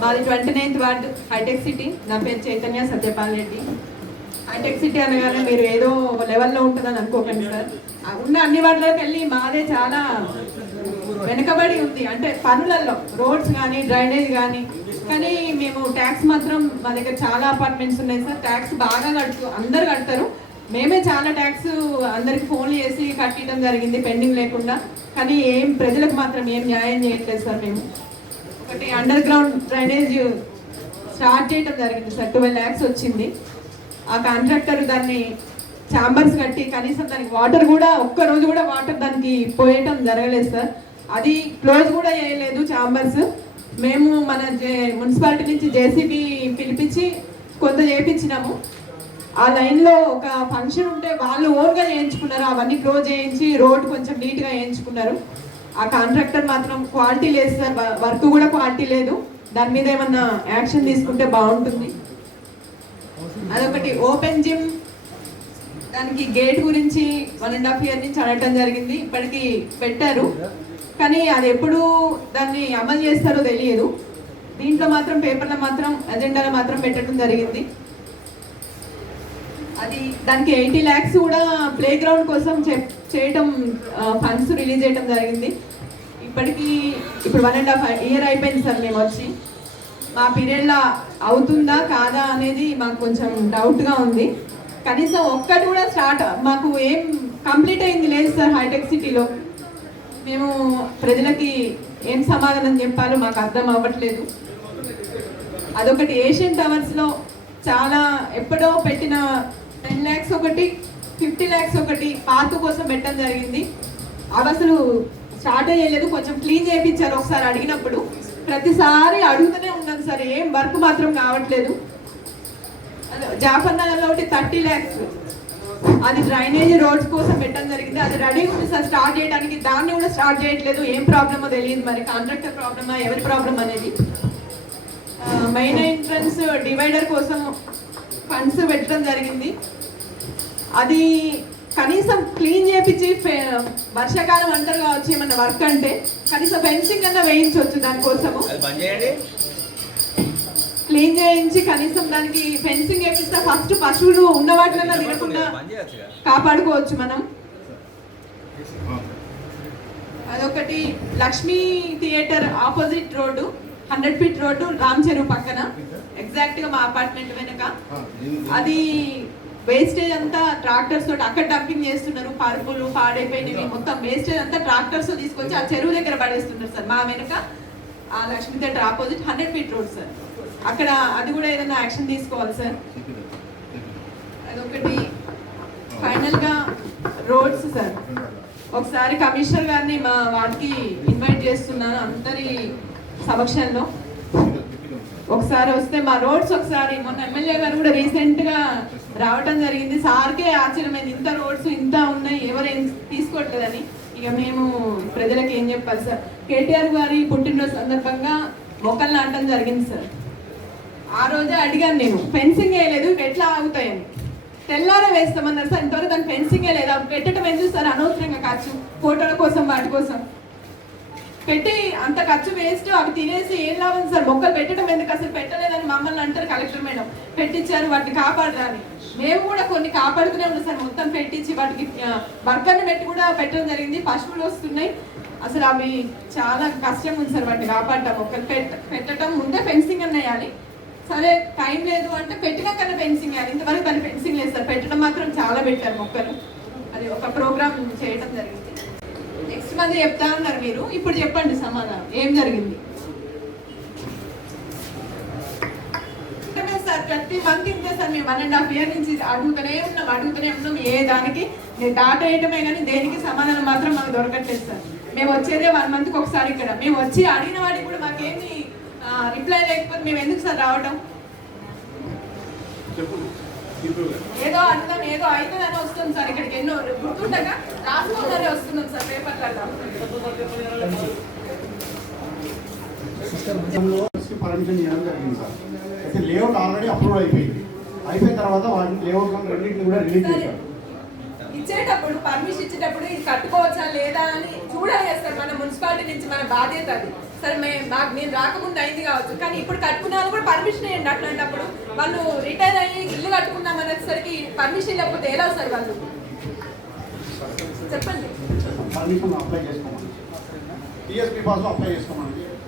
మాది twenty ninth ward Hitech City. నా పేరు చైతన్య సత్యపాల్ రెడ్డి. హైటెక్ సిటీ అనగానే మీరు ఏదో లెవెల్లో ఉంటుందని అనుకోకండి సార్. ఉన్న అన్ని వాటిలోకి వెళ్ళి మాదే చాలా వెనుకబడి ఉంది. అంటే పనులలో రోడ్స్ కానీ డ్రైనేజ్ కానీ. కానీ మేము ట్యాక్స్ మాత్రం మా దగ్గర చాలా అపార్ట్మెంట్స్ ఉన్నాయి సార్. ట్యాక్స్ బాగా కడుతూ అందరు కడతారు. మేమే చాలా ట్యాక్స్ అందరికి ఫోన్లు చేసి కట్టడం జరిగింది పెండింగ్ లేకుండా. కానీ ఏం ప్రజలకు మాత్రం ఏం న్యాయం చేయట్లేదు సార్ మేము. ఒకటి అండర్ గ్రౌండ్ డ్రైనేజ్ స్టార్ట్ చేయడం జరిగింది సార్. ట్వెల్వ్ ల్యాక్స్ వచ్చింది. ఆ కాంట్రాక్టర్ దాన్ని ఛాంబర్స్ కట్టి కనీసం దానికి వాటర్ కూడా ఒక్క రోజు కూడా వాటర్ దానికి పోయటం జరగలేదు సార్. అది క్లోజ్ కూడా చేయలేదు ఛాంబర్స్ మేము మన జే మున్సిపాలిటీ నుంచి జేసీబీ పిలిపించి కొంత చేయించినాము ఆ లైన్లో ఒక ఫంక్షన్ ఉంటే వాళ్ళు ఓన్గా చేయించుకున్నారు. అవన్నీ క్లోజ్ చేయించి రోడ్ కొంచెం నీట్గా చేయించుకున్నారు. ఆ కాంట్రాక్టర్ మాత్రం క్వాలిటీ లేదు సార్. వర్క్ కూడా క్వాలిటీ లేదు. దాని మీద ఏమన్నా యాక్షన్ తీసుకుంటే బాగుంటుంది. అదొకటి. ఓపెన్ జిమ్ దానికి గేట్ గురించి వన్ అండ్ హాఫ్ ఇయర్ నుంచి అడగటం జరిగింది. ఇప్పటికి పెట్టారు. కానీ అది ఎప్పుడు దాన్ని అమలు చేస్తారో తెలియదు. దీంట్లో మాత్రం పేపర్లో మాత్రం ఎజెండాలో మాత్రం పెట్టడం జరిగింది. అది దానికి ఎయిటీ ల్యాక్స్ కూడా ప్లే గ్రౌండ్ కోసం చెప్- చేయటం ఫండ్స్ రిలీజ్ చేయడం జరిగింది. ఇప్పటికీ ఇప్పుడు వన్ అండ్ హాఫ్ ఇయర్ అయిపోయింది సార్ మేము వచ్చి. మా పీరియడ్లో అవుతుందా కాదా అనేది మాకు కొంచెం డౌట్గా ఉంది. కనీసం ఒక్కటి కూడా స్టార్ట్ మాకు ఏం కంప్లీట్ అయింది లేదు సార్ హైటెక్ సిటీలో. మేము ప్రజలకి ఏం సమాధానం చెప్పాలో మాకు అర్థం అవ్వట్లేదు. అదొకటి ఏషియన్ టవర్స్లో చాలా ఎప్పుడో పెట్టిన టెన్ ల్యాక్స్ ఒకటి ఫిఫ్టీ ల్యాక్స్ ఒకటి పాత కోసం పెట్టడం జరిగింది. అవి అసలు స్టార్ట్ చేయలేదు కొంచెం క్లీన్ చేయించారు ఒకసారి అడిగినప్పుడు. ప్రతిసారి అడుగుతూనే ఉన్నాను సార్ ఏం వర్క్ మాత్రం కావట్లేదు. జాఫర్ నగర్లో ఒకటి థర్టీ ల్యాక్స్. అది డ్రైనేజ్ రోడ్స్ కోసం పెట్టడం జరిగింది. అది రెడీ ఉంది సార్ స్టార్ట్ చేయడానికి. దాన్ని కూడా స్టార్ట్ చేయట్లేదు. ఏం ప్రాబ్లమో తెలియదు మరి. కాంట్రాక్టర్ ప్రాబ్లమా ఎవరి ప్రాబ్లం అనేది మెయిన్ ఎంట్రన్స్ డివైడర్ కోసం ఫండ్స్ పెట్టడం జరిగింది. అది కనీసం క్లీన్ చేపించి వర్షాకాలం అంటారు కావచ్చు ఏమన్నా వర్క్ అంటే కనీసం ఫెన్సింగ్ అన్న వేయించవచ్చు దానికోసము. అది బంద్ చేయండి. క్లీన్ చేయించి కనీసం దానికి ఫెన్సింగ్ వేపిస్తే ఫస్ట్ పశువులు ఉన్న వాటిలన్నా తినకుండా కాపాడుకోవచ్చు మనం. అదొకటి Lakshmi theatre opposite road. Hundred feet road Ram Cheruvu పక్కన. ఎగ్జాక్ట్గా మా అపార్ట్మెంట్ వెనక. అది వేస్టేజ్ అంతా ట్రాక్టర్స్ తోటి అక్కడ డంపింగ్ చేస్తున్నారు. పరుపులు పాడైపోయినవి మొత్తం వేస్టేజ్ అంతా ట్రాక్టర్స్ తీసుకొచ్చి ఆ చెరువు దగ్గర పడేస్తున్నారు సార్. మా వెనక ఆ Lakshmi theatre opposite hundred feet road sir. అక్కడ అది కూడా ఏదైనా యాక్షన్ తీసుకోవాలి సార్. అదొకటి. ఫైనల్గా రోడ్స్ సార్. ఒకసారి కమిషనర్ గారిని మా వాడికి ఇన్వైట్ చేస్తున్నాను. అందరి సమక్షంలో. ఒకసారి వస్తే మా రోడ్స్ ఒకసారి మొన్న ఎమ్మెల్యే గారు కూడా రీసెంట్గా రావటం జరిగింది. సార్కే ఆశ్చర్యమైంది. ఇంత రోడ్స్ ఇంత ఉన్నాయి ఎవరేం తీసుకోవట్లేదని. ఇక మేము ప్రజలకు ఏం చెప్పాలి సార్? కేటీఆర్ గారి పుట్టినరోజు సందర్భంగా మొక్కలు నాటడం జరిగింది సార్. ఆ రోజే అడిగాను నేను ఫెన్సింగ్ వేయలేదు ఎట్లా ఆగుతాయని. తెల్లారే వేస్తామన్నారు సార్. ఇంతవరకు దాని ఫెన్సింగ్ లేదా. పెట్టడం ఎందుకు సార్? అనవసరంగా కావచ్చు ఫోటోల కోసం వాటి కోసం. పెట్టి అంత ఖర్చు వేస్ట్ అవి తినేసి ఏం లాభం సార్? మొక్కలు పెట్టడం ఎందుకు? అసలు పెట్టలేదని మమ్మల్ని అంటారు కలెక్టర్ మేడం. పెట్టించారు వాటిని కాపాడరాని. మేము కూడా కొన్ని కాపాడుతూనే ఉన్నాం సార్. మొత్తం పెట్టించి వాటికి వర్కర్ని పెట్టి కూడా పెట్టడం జరిగింది. పశువులు వస్తున్నాయి. అసలు అవి చాలా కష్టం ఉంది సార్ వాటిని కాపాడటం. మొక్కలు పెట్ట పెట్టడం ముందే ఫెన్సింగ్ అన్న వేయాలి. సరే టైం లేదు అంటే పెట్టినాకన్నా ఫెన్సింగ్ వేయాలి. ఇంతవరకు దాన్ని ఫెన్సింగ్ లేదు సార్. పెట్టడం మాత్రం చాలా పెట్టారు మొక్కలు. అది ఒక ప్రోగ్రామ్ చేయడం జరిగింది. నెక్స్ట్ మంది చెప్తా ఉన్నారు మీరు. ఇప్పుడు చెప్పండి సమాధానం. ఏం జరిగింది? సార్ ప్రతి మంత్ ఇంతే సార్ మేము వన్ అండ్ హాఫ్ ఇయర్ నుంచి అడుగుతూనే ఉన్నాం అడుగుతూనే ఉన్నాం. ఏ దానికి? నేను డాటా వేయటమే కానీ దేనికి సమాధానం మాత్రం మాకు దొరకట్లేదు సార్. మేము వచ్చేదే వన్ మంత్కి ఒకసారి ఇక్కడ. మేము వచ్చి అడిగిన వాడికి కూడా మాకేమి రిప్లై లేకపోతే మేము ఎందుకు సార్ రావడం ఏదో అర్థం ఏదో అవుతుందని వస్తుంది సార్ ఇక్కడికి. ఎన్నో గుర్తుండగా రాసుకోవాలని వస్తున్నాం సార్ పేపర్లలో. పర్మిషన్ చేయడం జరిగింది సార్. అయితే లేఅవుట్ ఆల్రెడీ అప్రూవ్ అయిపోయింది. అయిపోయిన తర్వాత వాటిని లేఅవుట్ రెండింటిని కూడా రిలీజ్. చేశారు. ఇచ్చేటప్పుడు పర్మిషన్ ఇచ్చేటప్పుడు ఇది కట్టుకోవచ్చా లేదా అని చూడాలి సార్ మన మున్సిపాలిటీ నుంచి మన బాధ్యత అది. సరే మే మాకు నేను రాకముందు అయింది కావచ్చు కానీ ఇప్పుడు కట్టుకున్న వాళ్ళు కూడా పర్మిషన్ ఇవ్వండి అట్లాంటప్పుడు. వాళ్ళు రిటైర్ అయ్యి ఇల్లు వాళ్ళకి పర్మిషన్ లేకపోతే ఎలా సార్ వాళ్ళు? చెప్పండి. పర్మిషన్ అప్లై చేసుకోమని. టీఎస్పీ పాస్ అప్లై చేసుకోమని.